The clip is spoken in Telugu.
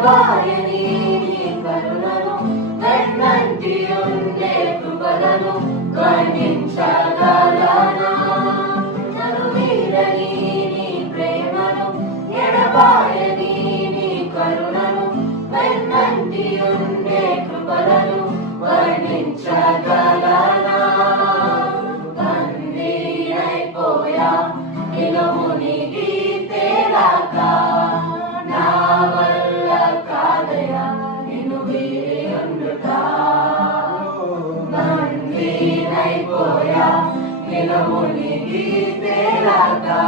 ఎడబాయని నీ కరుణను వెన్నంటి ఉండే కృపలను వర్ణించగలనా నన్ను వీడని నీ ప్రేమను ఎడబాయని నీ కరుణను వెన్నంటి ఉండే కృపలను వర్ణించగలనా తండ్రినైపోయా నిన్ను మునిగి తేలాగా నా వల్ల కాదయా నిన్ను వీడి ఉండుట తండ్రినైపోయా నిన్ను మునిగి తేలాగా